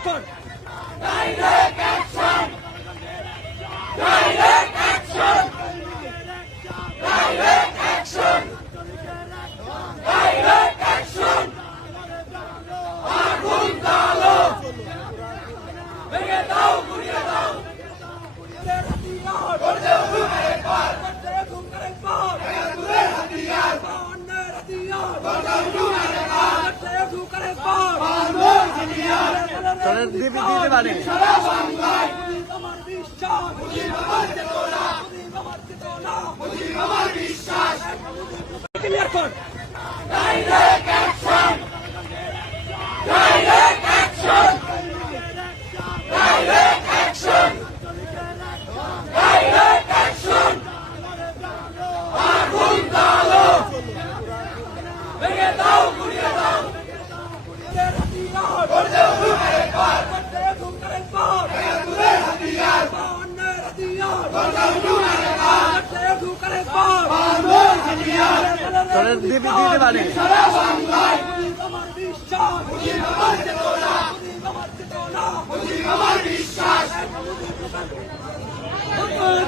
clear কর তাদের দিয়ে দিতে পারে কর তাদের দিবি দিতে পারে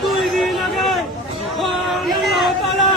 দুই দিন আগে আল্লাহ